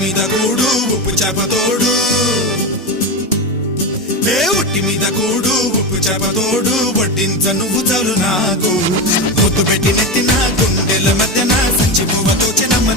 మీద కూడు ఉప్పు చేపతోడు ఒట్టి మీద కూడు ఉప్పు చేపతోడు వడ్డించ నువ్వు చాలు నాకు ముద్దు పెట్టి నెత్తిన గుండెల మధ్యన సంచి పువ్వతో చెనమ్మ